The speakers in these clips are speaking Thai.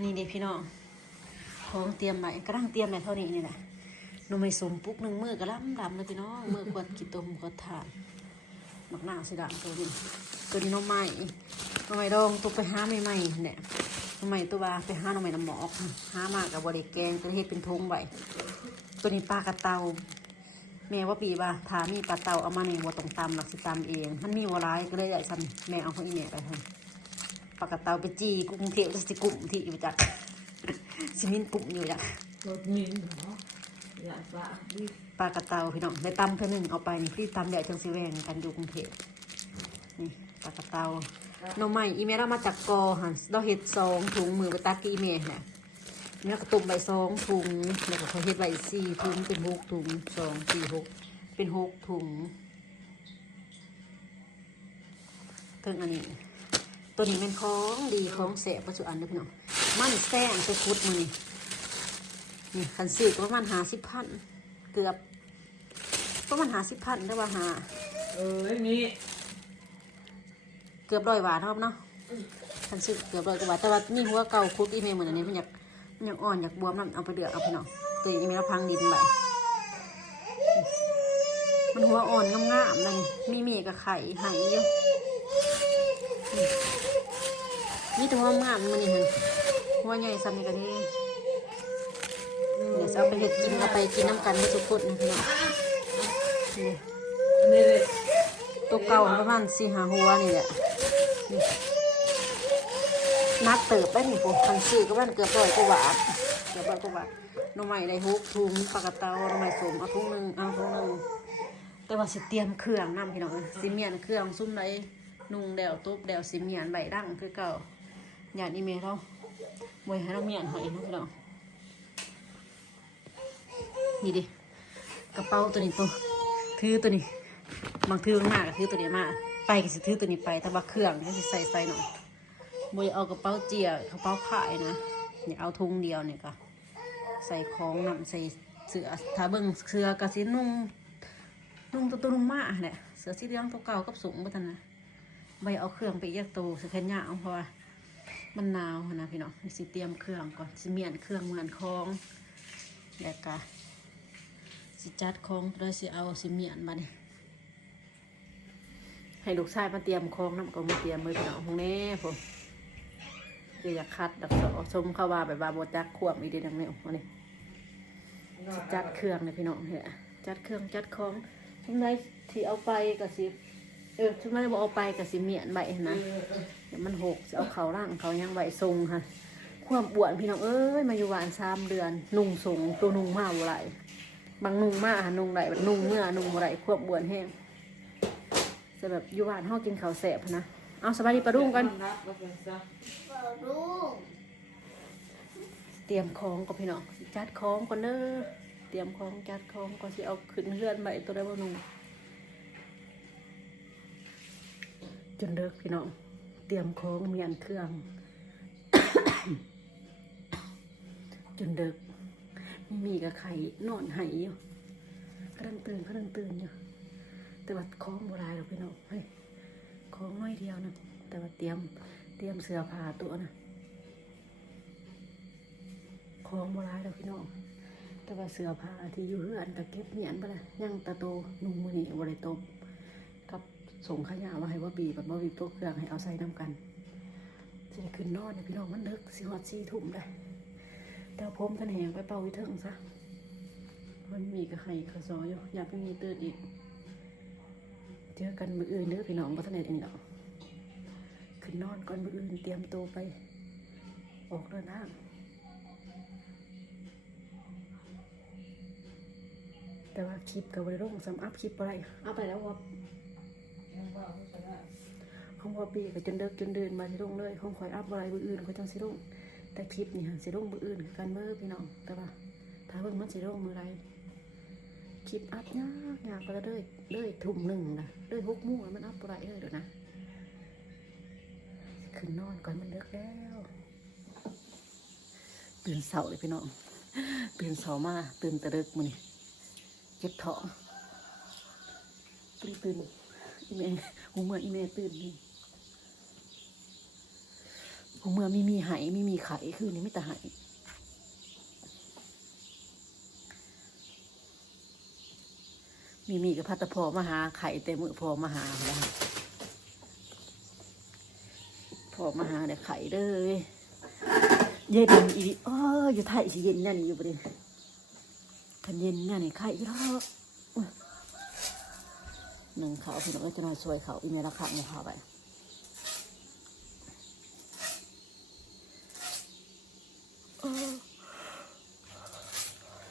นี่เด็พี่น้องของเตรียมไว้กำลังเตรียมไว้เท่านี้นี่แหละหนูไม่สมปุ๊กหนึ่งมือกระลำดำเลยพี่น้องมือกวดกี่ตมกวดทานหมักหน้าสีดำตัวนี้ตัวนี้น้องใหม่น้องใหม่ดองตัวไปหาใหม่ๆเนี่ยน้องใหม่ตัวบาไปหาน้องใหม่น้ำหมอกหามากับบริแกงตัวเฮ็ดเป็นทงไว้ตัวนี้ปลากระเตาแม่ว่าปีบ่าถามีปลาเตาเอามาในวัวตรงตำหลักสิตำเอง มันมีวัวร้ายก็เลยได้ฉันแม่เอาของอีแม่ไปทำ ปากกาเตาไปจีกรุงเทพสิกลุ่มที่อยู่จักสิมินปุ่มอยู่จักรถมินเหรออยากฝากดิปลากระเตาพี่น้องในตำเพื่อหนึ่งเอาไปนี่พี่ตำเดี๋ยวจังสิแวงกันอยู่กรุงเทพนี่ปลากระเตาหน้องใหม่อีเมลเรามาจากกอหันเราเห็ดซองถุงมือไปตักกีเมลเนี่ยเนี่ยกระตุ่มใบซองถุงแล้วก็เขาเห็ดใบสี่ถุงเป็นหกถุงสองสี่หกเป็นหกถุงเพิ่งอันนี้ ตัวนี้เป็นของดีของแสบปัจจุบันเด้อพี่น้องมันแซงไปคุดมือนี่นี่คันซื้อก็ประมาณหาสิบพันเกือบประมาณหาสิบพันได้ว่าหาเอ้ยมีเกือบร้อยบาทเนาะครับเนาะคันซื้อเกือบร้อยกว่าบาทแต่ว่ามีหัวเก่าคุดอีเมลเหมือนอันนี้มันอยากมันอยากอ่อนอยากบวมนั่นเอาไปเดือดเอาพี่น้องตัวนี้อีเมลเราพังดินไปมันหัวอ่อนงามๆนั่นมีมีกับไข่ไหายอยู่ นี่ตัวหัวงามมันนี่เห็นหัวใหญ่ซ้ำนี่กันนี่เดี๋ยวจะเอาไปเห็ดกินเอาไปกินน้ำกันให้ทุกคนนะพี่น้องนี่อันนี้เลยตัวเก่าประมาณสี่หาหัวนี่แหละนี่นัดเติบไปนี่ปุ๊คันซื้อก็มันเกือบร้อยกว่าบาทเกือบร้อยกว่าบาทหน้องใหม่ได้ฮุกถุงปลากระเตาหน้องใหม่สมเอาถุงหนึ่งเอาถุงหนึ่งแต่ว่าสิเตรียมเครื่องนํพี่น้องสิเมียนเครื่องซุ่มไรนุ่งแดวตุ๊บแดวสิเมียนใบดั้งคือเก่า หยาดอีเมลเรามวยให้เราเมียนหอยนาะพี่น้องนี่ดิกระเป๋าตัวนี้ตัวถือตัวนี้บางถือมากก็ถือตัวนี้มากไปก็สิถือตัวนี้ไปแต่ว่าเครื่องก็สิใส่ใส่หน่อยบอยเอากระเป๋าเจียกระเป๋าขายนะอย่าเอาทุงเดียวเนี่ยก็ใส่ของนำใส่เสือถ้าเบิ่งเสือกระสินุ่งนุ่งตัวตัวนุ่งมาแหละเสือสีเหลืองตัวเก่ากับสูงบ่ทันนะใบเอาเครื่องไปแยกตัวสแค่ยาวเพราะว่า มันหนาวนะพี่น้องสิเตรียมเครื่องก่อนสิเมียนเครื่องเหมือนของแล้วก็สิจัดของแล้วสิเอาสิเมียนมาเนี่ยให้ลูกชายมาเตรียมของน้ำก็มาเตรียมมือพี่น้องพวกนี้ผมคือยากคัดดักสอชมเข้าว่าแบบว่าบจักขวบอีเดีดังนี้อันนี้สิจัดเครื่องเลยพี่น้องเนี่ยจัดเครื่องจัดของชุดไหนที่เอาไปกับสิ ออชุดไหนบอกเอาไปกับสิเมียนใบนะเดี๋ยวมันหกสิเอาเขาร่างเขายังใบทรงค่ะ ความบวชพี่น้องเอ้ยมาอยู่หวานสามเดือน นุ่งสงตัวนุ่งมาบ่ไรบางนุ่งมาหานุ่งไหลแบบนุ่งเมื่อนุ่งบ่ไหรควบบวชแห้งจะแบบอยู่บ้านห้องกินข้าวแสบนะเอาสบายดีปลาดุ้งกันเตรียมของกับพี่น้องจัดของก่อนเด้อเตรียมของจัดของก่อนสิเอาขึ้นเรือนใบตัวได้บ่หนุ่ง จนเลิกพี่น้อง เตรียมของเมียนเครื่อง จนเลิกมีกับไข่นอนไหายอยู่กำลังตื่นกำลังตื่นอยู่ แต่ว่าของโบราณเราพี่น้องเฮ้ยของน้อยเดียวนะแต่ว่าเตรียมเตรียมเสื้อผ้าตัวนะของโบราณเราพี่น้องแต่ว่าเสื้อผ้าที่อยู่เรือนก็เก็บเหรียญไปละยังตะโตนุ่งมือนี่บริโตบกับ ส่งขยะมาให้ว่าบีแบบว่าบีต๊ะเครื่องให้เอาใส่น้ำกันจะได้ขึ้นนอนเนะพี่น้องมันเลิกสิฮอดสี่ทุ่มได้แต่ว่าผมท่านแหงไปเป่าวิเทิงซะมันมีกระไข่กระซอยอยู่อยากไม่มีตื่นอีกเจอกันมืออื่นเด้อพี่น้องบัทนเนตอันนี้เนาะขึ้นนอนก่อนมืออื่นเตรียมตัวไป ออกเดินทางแต่ว่าคลิปกับไวรุ่งสำอัพคลิปอะไรเอาไปแล้วว่า ห้องว่าปีก็จนเดิกจนเดินมาสิลงเลยห้องคอยอัพอะไรมืออื่นก็จังสิลงแต่คลิปนี่หันสิลงมืออื่นคือกันเมื่อพี่น้องแต่ว่าถ้าเบิ่งมันสิลงมือไรคลิปอัพยากยากไปเลยเลยทุ่มหนึ่งนะเลยหกมงแล้วมันอัพอะไรเลยเดี๋ยวนะขึ้นนอนก่อนมันเลิกแล้วตื่นเสาเลยพี่น้องตื่นเสามาตื่นแตะเลิกมือนี่เจ็บท้องตื่นตื่น อีเมหูเมื่ออีเมย์ตื่นนี่ของเมื่อไม่มีไหไม่มีไข่คือนี่ไม่แต่ไหมีมีกับพัตตะพอมาหาไข่แต่มือพอมาหาแล้วพอมาหาเนี่ยไข่เลยเย็นอีกอ๋ออยู่ไทยสิเย็นนั่นอยู่ประเดี๋ยวคันเย็นนั่นนี่ไข่แล้ว หนึ่งเขาพี่น้องก็จะนอยช่วยเขาอีเมลละครั้งมาพาไป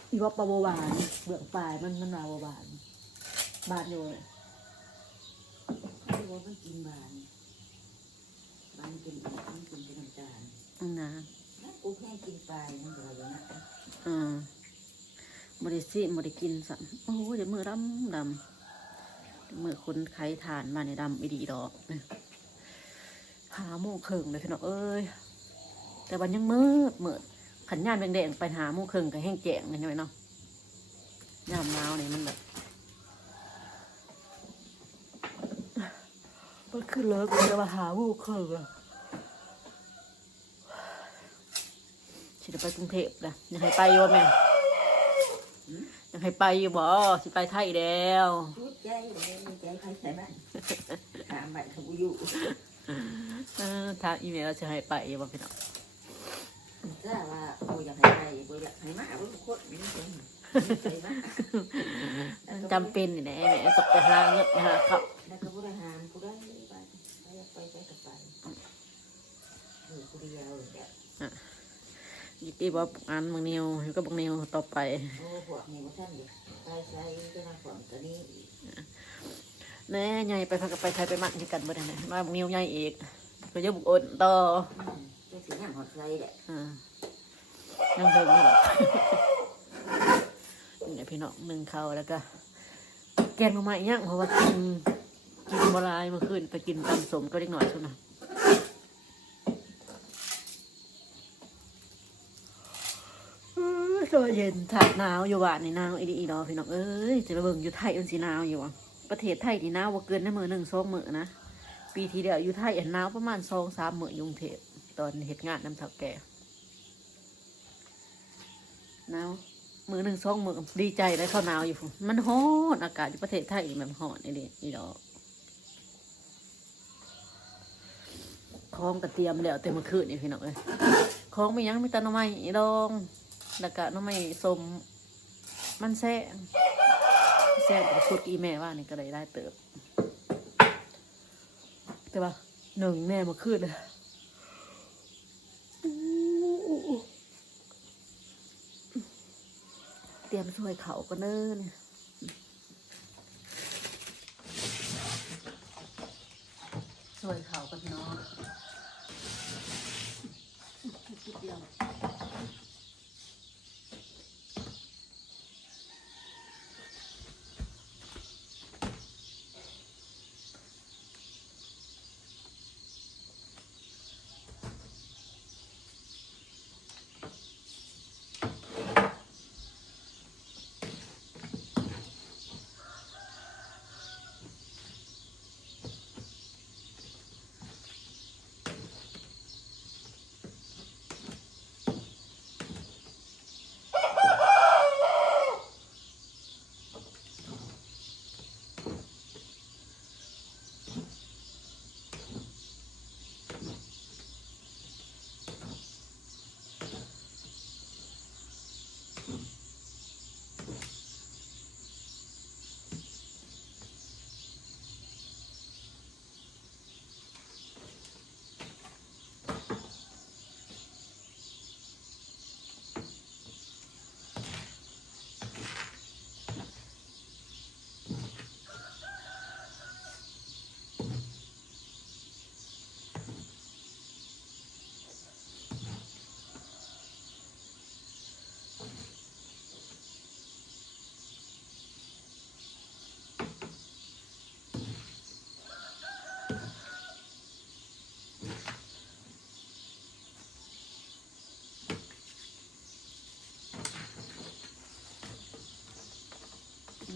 อีว่าปลาบหวานเบื้องปลายมันมันมาบหวานบานอยู่เลยเขาบอกมันกินบานบานกินอีกมันกินเป็นน้ำตาลอืมนะแล้วกูแค่กินปลายมันก็เลยนะอืมบริสิบริกินสัมโอ้ยเดี๋ยวมือดำดำเดี๋ยว มือคนไข้ทานมาในดำอีดีดอกหาโมงครึ่งเลยพี่น้องเอ้ยแต่วันยังมืดมืดขันย่านแดงๆไปหาโมงครึ่งก็แห้งแจงเลยใช่ไหมเนาะยามหนาวนี่มันแบบมันคือเลิกเลยว่าหาโมงครึ่งอะสิจะไปกรุงเทพนะยากให้ไปอยู่บ่แม่ยากให้ไปอยู่บ่สิไปไทยแล้ว ใจเลยมีใจใครใส่บ้านถามบัตรเขาอยู่เออทางอีเมลเราจะให้ไปอยู่บ่พี่น้องก็ว่าโอ้อยากให้ไปโอ้อยากให้มาโอ้โคตรนี่เป็นใส่บ้านมันจำเป็นนี่แหละแม่ตกไปหาเงินหาเขาแล้วก็บริหารกูได้ไปไปไปไปกับไปเออกูเดียวแบบอีปีบอกอันบางนิวอยู่กับบางนิวต่อไปโอ้พวกนี้ว่าท่านอยู่ไปใส่ก็มาฝอนตัวนี้ แน่ใหญ่ไปพักกับไปใช้ไปมัดที่กันบ่ได้นะมาบางนิวใหญ่อีกก็จะบุกอดต่อก็สีหน้าหอดใส่แหละอ่ายังเดินไม่หรอกนี่แหละพี่น้องหนึ่งเขาวแล้วก็ แกงมาใหม่ย่างเพราะว่ากินกินบหลายเมื่อคืนไปกินตำสมก็เล็กหน่อยเท่านั้นอื้อตัวเย็นถาดหนาวอยู่บ้านนี่หนาวอีดีอีดอพี่น้องเอ้ยจะไปเบิ่งอยู่ไทยอันสีหนาวอยู่อะ ประเทศไทยนี่หนาวว่าเกินได้มือหนึ่งสองมือนะ ปีที่เดียวอยู่ไทยอันหนาวประมาณสองสามมือยุงเทพตอนเหตุงานน้ำเท่าแก่หนาวมือหนึ่งสองมือดีใจเลยเขาหนาวอยู่มันร้อนอากาศอยู่ประเทศไทยมันร้อนนี่ดิอีดอกของกระเตรียมแล้วเต็มคืนนี่พี่น้องเอ้ยของมีหยังมีต่หน่อไม้อีดองแล้วก็หน่อไม้สมมันแซ่ ซ่บพูดอีแม่ว่านี่ก็ได้ได้เติบ แต่ว่าหนึ่งแม่มาขึ้นเลยเตรียมช่วยเขาก็เนิ่นช่วยเขากันเนาะ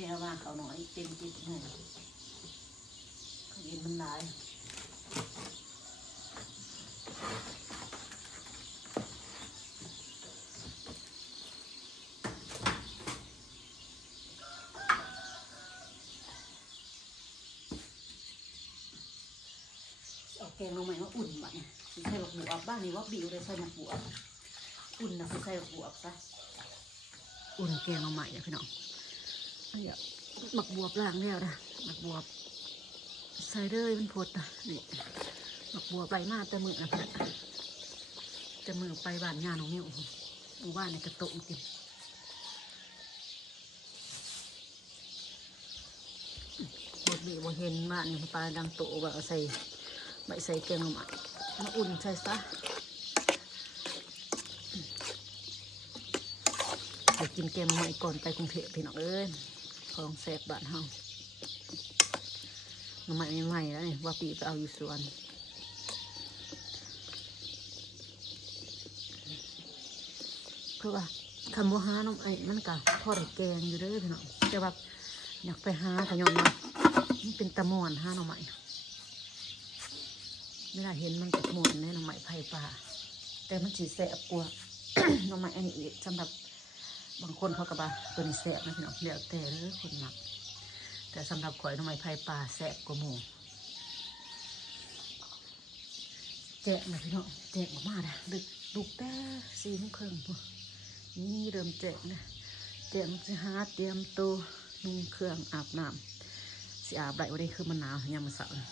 ม่ว่าเขาหน่อยเต็มจิตหน่ยเขาเห็นมันหลายแกงลงใหม่ว่าอุ่นไหมใส่แบักบวบบ้านนี้ว่าบิวเลยใส่บักบวบอุ่นนะใส่บักบวบซะอุ่นแกงลงใหม่เนี่พี่น้อง นเนี้ยบักบวบล้างแล้วนะบักบวบใส่เลยมันพดนะนี่บักบวบไปมาแต่มือนะพี่น้องแต่มือไปบ้านงานของนิ้วหมู่บ้านในกระโตกกินบดบีบเห็นว่านี่ปลาดังโตว่าเอาใส่ใบใส่แกงหน่อม้มาอุ่นใส่ซะไปกินแกงหน่อไม้ก่อนไปกรุงเทพพี่น้องเอ้ย ของแสบบ้านเฮาหน่อไม้ใหม่ๆแล้วนี่ว่าปีไปเอาอยู่สวนเพราะว่าคำว่าหาน้องไอ้มันก็พอดแกงอยู่เด้อพี่น้องแต่ว่าอยากไปหาขยอมมามันเป็นตะมวนหาหน่อไม้เวลาเห็นมันจะมวนในหน่อไม้ไผ่ป่าแต่มันสีแสบกว่าหน่อไม้อันนี้สำหรับ บางคนเขาก็บ่าตัวนี้แสบนะพี่น้องแล้วแต่เลยคนหมัก แต่สำหรับข่อยน่อไม้ไผ่ป่าแสบกว่าหมูแจกนะพี่น้องแจกออกมาเลยดึกดุกแต่สี่โมงครึ่งพุ่นนี่เริ่มแจกนะแจกมันจะหาเตรียมตัวนุ่งเครื่องอาบน้ำสิอาบได้วันนี้คือมันหนาวยามมันเสาร์นี่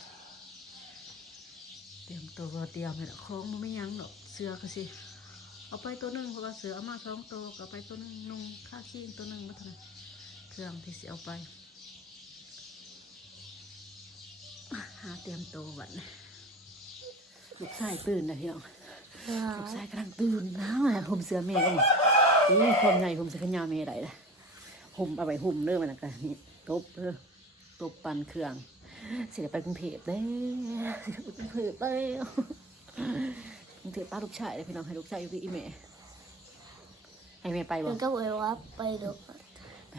เตรียมตัวเตรียมเลยของมันไม่ยั้งหรอกเสื้อก็สิ เอาไปตัวหนึ่งเพราะว่าเสือเอามาสองตัวก็เอาไปตัวหนึ่งนุ่งค่าขี้ตัวหนึ่งมาเท่านั้นเครื่องที่สิเอาไป หาเตรียมตัววันลูกชายตื่นนะพี่น้องลูกชายกำลังตื่นนะห่มเสือเมย์อุ้ยความใหญ่ห่มเสือขนยาวเมย์ได้ละห่มเอาไปห่มเด้อมันนะกันนี่ตบเด้อตบปันเครื่องเสียไปกรุงเทพเด้กรุงเทพเด้ กรุงเทพป้าลูกชายเลยพี่น้องให้ลูกชายอยู่ที่อีเมให้แม่ไปบ่มันก็บอกว่าไปดูไป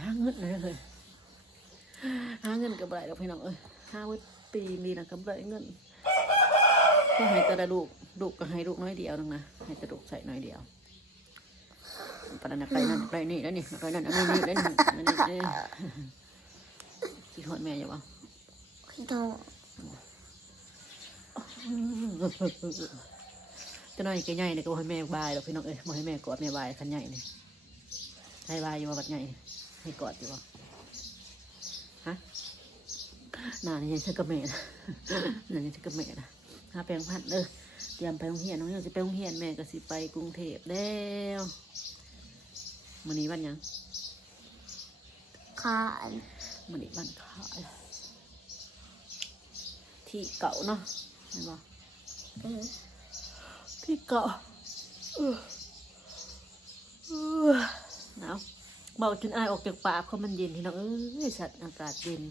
หาเงินเลยเลยหาเงินกับไรดอกพี่น้องเอ้ยห้าวันปีมีนะกับไรเงินก็ให้แต่ละลูกลูกก็ให้ลูกน้อยเดียวนึงนะให้แต่ลูกใส่น้อยเดียวปนนันไปนั่นไปนี่แล้วนี่ไปนั่นนนี้นี่แล้วนี่อันนี้นี่คิดฮอดแม่อยู่บ่ต้อง จะน้อยแกใหญ่เนี่ยก็บ่ให้แม่บายหรอกพี่น้องเอ้ยบ่ให้แม่กอดแม่บายคันใหญ่เนี่ยให้บายอยู่ว่าบัดใหญ่ให้กอดอยู่บ่ฮะหน้านี่ยังใช่กับแม่นะหน้านี่ใช่กับแม่นะหาแปลงพันธุ์เด้อเตรียมไปโรงเรียนน้องยังสิไปโรงเรียนแม่ก็สิไปกรุงเทพแล้วมื้อนี้วันหยังคานมื้อนี้วันขายที่เก่าเนาะเห็นบ่อืม พี่เกาะเออเออหนาวเบาจนอายออกจากปากเพราะมันเย็นที่น้องเอ้ยสัตว์อากาศเย็น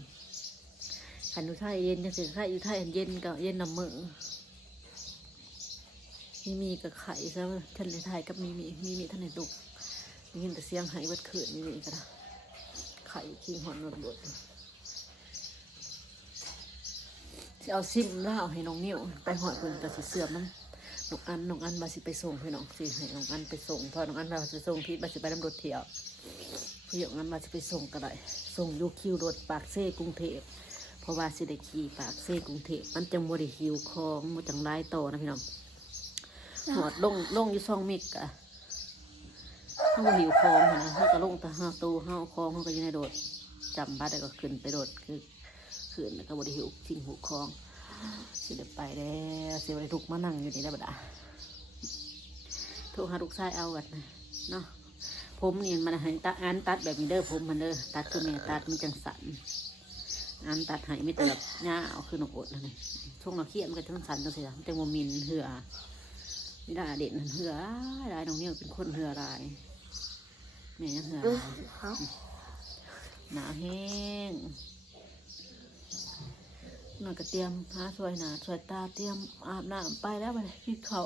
ขันอยู่ไทยเย็นจังสิไทยอยู่ไทยอันเย็นก็เย็นน้ำมือมีมีกับไข่ซะท่านในไทยกับมีมีมีมีท่านในดุกมียินแต่เสียงไหายวัดขืนมีมีก็ได้ไข่คิงหอนนวดบดเอาซิมแล้วเอาให้น้องนิ้วไปหอดเพิ่นแต่สิเสื่อมน้ น้องอันน้องอันบาสิไปส่งให้น้องสิให้น้องอันไปส่งเพอน้องอันบาสิส่งที่บาสิไปน้ำรถเที่ยวพี่น้องอันบาสิไปส่งก็ได้ส่งอยูคิวรถปากเซ่กรุงเทพเพราะว่าสิได้ขี่ปากเซ่กรุงเทพมันจังบ่ได้หิวของมันจังไล่ต่อนะพี่น้องหอดลงลงอยู่ซองมิกอะเขาบ่หิวของหั้นนะเขาก็ลงแต่ห้าตู้ห้าเอาของเขาก็อยู่ในรถจำบัตรแล้วก็ขึ้นไปรถคือขึ้นแล้วก็บ่ได้หิวสิ่งหูของ สิได้ไปแล้วสิได้ทุกข์มานั่งอยู่นี่ได้บ่ดาโทุกหาลูกชายเอากันนะเนาะผมนี่มันให้ตัดอันตัดแบบนี้เด้อผมมันเด้อตัดคือแม่ตัดมันจังสันอันตัดให้ไม่แต่แบบหญ้าเอาคือหนกอดนั่นนี่ช่วงเราเครียดมันก็จังสันจังเสียมันจังโมมินเหือไม่ได้เด่นนั่นเหือได้น้องเนี่ยเป็นคนเหือรายแม่ยังเหืออืรามยครับหนาแห้ง หน่อยก็เตรียมหาสวยหนาสวยตาเตรียมอาบน้ำไปแล้วไปกินเขา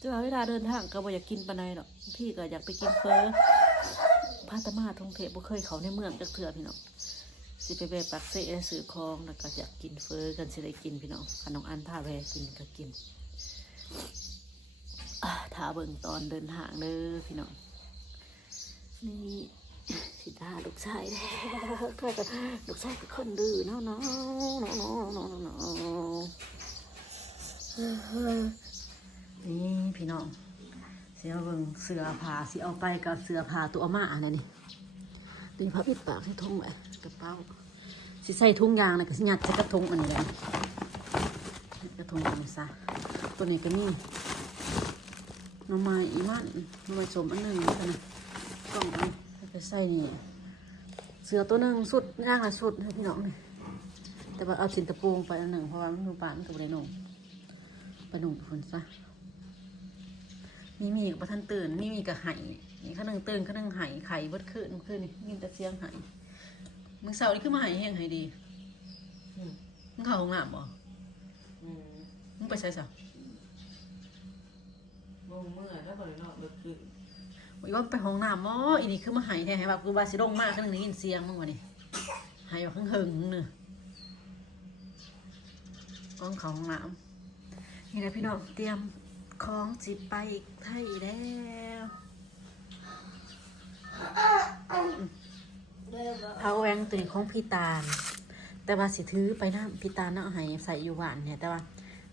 จะเวลาเดินทางก็บ่อยากกินปาใดหรอกพี่ก็อยากไปกินเฟอร์พาตมาทงเทบ่เคยเขาในเมืองจักเถื่อพี่น้องสิไปแบบปักเซ่และซื้อของแล้วก็อยากกินเฟอร์กันสิได้กินพี่น้องขนมอันพาแวะกินก็กินอ่าถ้าเบิ่งตอนเดินทางเด้อพี่น้องนี่ สิตาลูกชายแล้วก็ลูกชายเป็นคนดื้อเนาะเนาะเนาะเนาะเนาะเนาะนี่พี่น้องเสียเบิ่งเสือผ้าสิเอาไปกับเสือผ้าตัวมาอันนั้นนี่ตีผ้าปิดปากให้ทุ่งไว้กระเป๋าสิใส่ทุ่งยางนะก็สิยัดใส่กระทงอันนี้แหละกระทงอันนี้ซะตัวนี้ก็มีน่อไม้อีมันน่อไม้สมอันหนึ่งแล้วกันนะกล่องอัน แล้วก็ใส่นี่ เสือตัวหนึ่งสุดย่างละสุดให้พี่น้องนี่แต่ว่าเอาชิ้นตะปูงไปอันหนึ่งเพราะว่ามันอยู่ป่านมันกับไรนุ่งไปนุ่งกับคนซะนี่มีกับท่านตื่นนี่มีกับไห่นี่ข้างหนึ่งตื่นข้างหนึ่งไห่ไข่เบิดขึ้นขึ้นนี่ยินแต่เสียงไห่มึงเสาร์นี่คือมาไห่เฮงไห่ดีมึงเข้าห้องน้ำบ่อืมมึงไปใส่ซะบ่เมื่อแล้วบ่ได้นอนเบิดคืน อีว่าไปห้องน้ำมออีนี่คือมาไห่แท้ๆแบบกูบาสิลงมากข้างหนึ่งได้ยินเสียงมึงวะนี่ไห่อยู่ข้างเฮิงเนึงก้องเขาห้องน้ำนี่แหละพี่น้องเตรียมของจิไปไทยแล้วเดินมาพาแหวงตัวนี้ของพี่ตาลแต่ว่าสิถือไปนะพี่ตาลเนาะให้ใส่อยู่หวานเนี่ยแต่ว่า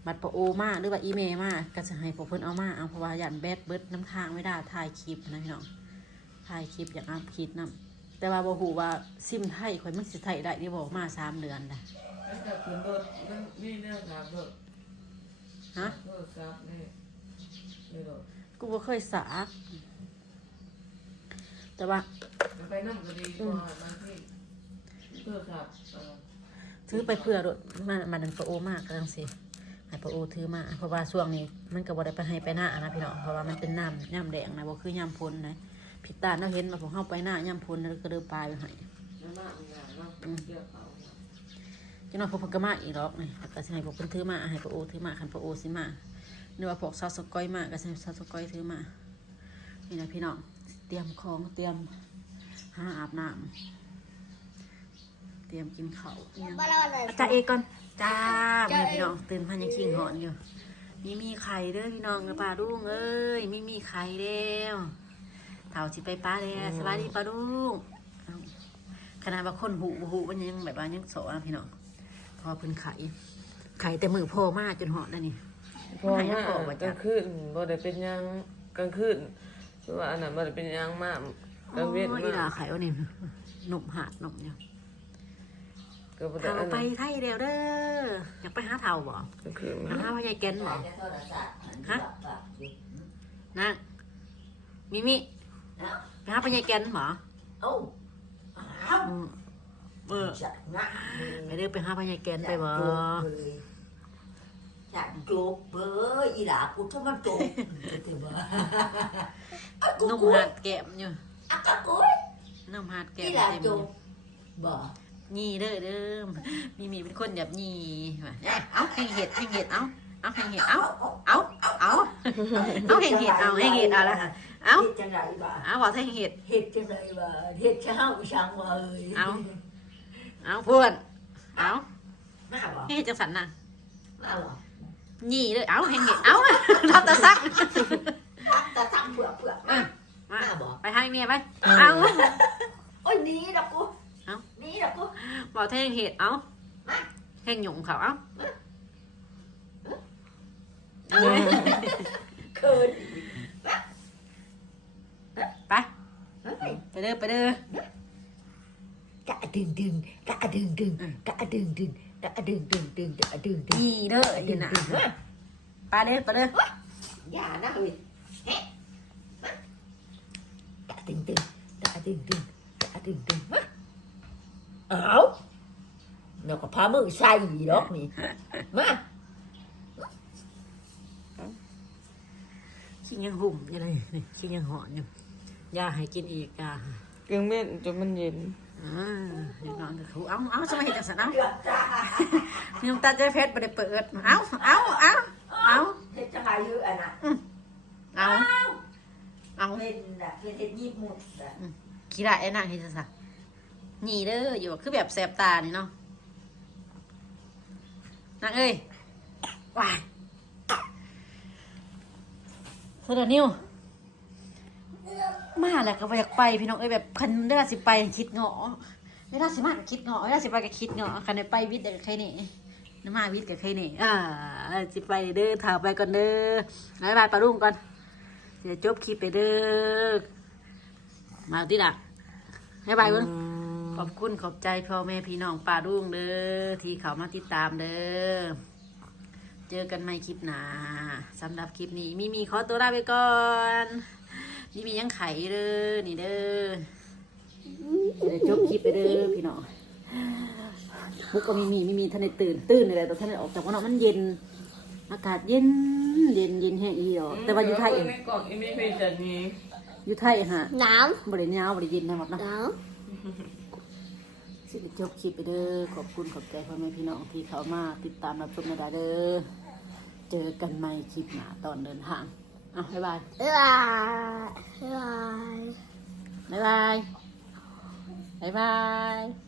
บัตรปะโอมาหรือว่าอีเมลมาก็จะให้พวกเพิ่นเอามาเอาเพราะว่ายันแบดเบิดน้ำทางไม่ได้ถ่ายคลิปนะพี่น้องถ่ายคลิปอยากอัพคลิปนํแต่ว่าบ่ฮู้ว่าซิมไทยข่อยมันสิไทยได้นี่บอกมาสามเดือนได้แล้วก็ขึ้นรถมันมีเรื่องครับรถฮะโทรศัพท์นี่นี่รถกูบ่เคยสักแต่ว่ามันไปนั่งก็ดีกว่าบางทีโทรศัพท์เออถือไปเพื่อรถมามาดันปะโอมากกำลังสิ ให้ปะโอถือมาเพราะว่าช่วงนี้มันก็บ่ได้ไปให้ไปหน้านะพี่น้องเพราะว่ามันเป็นน้ำย่ำแดงนะบ่คือย่ำพ้นนะพิดตาเราเห็นมาของเฮาไปหน้าย่ำพ้นแล้วก็เดินปลายไปให้น้ำมันงานเนาะยังน้อยพวกพก็มาอีกรอบนี่แล้วก็สิให้พวกเพิ่นถือมาให้ปะโอถือมาคันปะโอสิมาหรือว่าพวกซาสกอยมาก็ให้ซาสกอยถือมานี่นะพี่น้องเตรียมของเตรียมหาอาบน้ำ รียมกินข้าวอิหยังบ้านเราอะไรจ้าเอก่อนจ้ามีพี่น้องตื่นพันยังขิงหอนอยู่ มีมีไข่เด้อพี่น้องกับปลาดุ้งเอ้ยมีมีไข่เด้วเถาสิไปป้าแล้วสบายดีปลาดุ้งเอ้าขนาดว่าคนหูบ่หูมันยังแบบว่ายังโสนะพี่น้องเพอเพิ่นไข่ไข่แต่มือโพมากจนหอนแล้วนี่พอมากกลางคืนบ่ได้เป็นหยังกลางคืนคือว่าอันนั้นบ่ได้เป็นหยังมากกลางเว้นโอ้ยอีหลามากไข่วะนี่หนุ่มหาดหนุ่มเนี่ย ก็บ่ได้เถาอันไปนั้นไทยเดียวเด้ออยากไปหาเถาบ่กลางคืนหาพ่อใหญ่แกนบ่จะโทรศัพท์ฮะนั่งมิมิไปหาปัญญาแกนหมอเอ้าอ้าวอืมเออจัดงะไปเด้อไปหาปัญญาแกนไปบ่จัดโจกเบยอีหลากูถ้ามันโจกถือว่าอะกูนุ่มกูหาดแก้มอยู่อะกะกูนุ่มหาดแก้มอีหลาเต็มโจอกยู่บ่ นี่เด้อเด้อมีมีเป็นคนแบบนี่ว่ะเอ้ยเอาแหงเห็ดแหงเห็ดเอาเอาแหงเห็ดเอาเอาเอาเอาแหงเห็ดเอาแหงเห็ดเอาละค่ะเอาเฮ็ดจังไรบ่เอาบอกแหงเห็ดเฮ็ดจังไรบ่เฮ็ดเช้าช่างบ่เอ้ยเอาเอาเพื่อนเอามาบ่แหงเห็ดจังสันน่ะมาบ่นี่เด้อเอาแหงเห็ดเอาเราตะซักตาตั้งเผื่อเผื่อเออมามาบ่ไปให้เมียไปเอาโอ้ยหนีดอกกู บอกแท่งเห็ดเอาแท่งหยุ่งเขาเอาเขินไปไปเด้อไปเด้อกะดึงดึงกะดึงดึงกะดึงดึงกะดึงดึงดึงกะดึงดึงนี่เด้อดึนี่งนะดึงไปเด้อไปเด้ออย่านะเฮ้ยกะดึงดึงกะดึงดึงกะดึงดึง เอ้าเดี๋ยวก็พามือใส่ดอกนี่มาขี้ยังหุ่มอยู่เลยนี่ขี้ยังหอนอยู่ยาให้กินอีกยากลางเว้นจนมันเย็นอ่าเดี๋ยวนอนกับเขาเอาเอาสมัยเห็ดจังสันเอาเกือบตายพี่น้องตาใจเพชรไปได้เปิดเอาเอาเอาเอาเฮ็ดจังไรอยู่อันน่ะเอาเอาเป็นน่ะเป็นเฮ็ดยิบหมุดน่ะขี้ได้ไอ้นางเห็ดจังสัน นี่เด้ออยู่คือแบบแสบตานี่เนาะนางเอ้ยว้ายเสด็จนิวมาแหละก็อยากไปพี่น้องเอ้ยแบบคันเวลาสิไปคิดเงาะเวลาสิมากคิดเงาะเวลาสิไปก็คิดเงาะคันไปวิทย์เด็กใครนี่น้ำมาวิทย์กับใครนี่อ่าสิไปเด้อถาไปก่อนเด้อบ๊ายบายปลารุ่งก่อนเดี๋ยวจบคลิปไปเด้อมาที่ละบ๊ายบายเบิ้ง ขอบคุณขอบใจพ่อแม่พี่น้องปลารุ่งเด้อที่เขามาติดตามเด้อเจอกันใหม่คลิปหน้าสำหรับคลิปนี้มีมีขอตัวลาไปก่อนนี่มียังไข่เด้อนี่เด้อเดี๋ยวจบคลิปไปเด้อพี่น้องมุกก็มีมีไม่มีท่านได้ตื่นตื่นอะไรแต่ท่านได้ออกจากวันนอกมันเย็น อากาศเย็นเย็นเย็นแห้งอีหรอแต่ว่าอยู่ไทยเองในกล่องอีมีพีจันนี้อยู่ไทยฮะน้บริเวณาวบริเย็นนะหมดำนะน้สิได้จบคลิปไปเด้อขอบคุณขอบใจพ่อแม่พี่น้องที่เขามาติดตามรับชมนะเด้อเจอกันใหม่คลิปหน้าตอนเดินทางอะบ๊ายบายำบ๊ายบายบ๊ายบายบ๊ายบายบ๊ายบาย